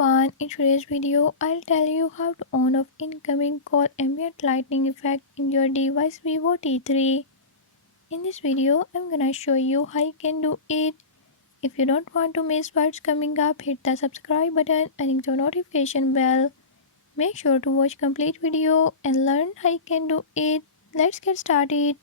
everyone, in today's video I'll tell you how to on off incoming call ambient lighting effect in your device Vivo T3. In this video I'm gonna show you how you can do it. If you don't want to miss what's coming up, hit the subscribe button and hit the notification bell. Make sure to watch complete video and learn how you can do it. Let's get started.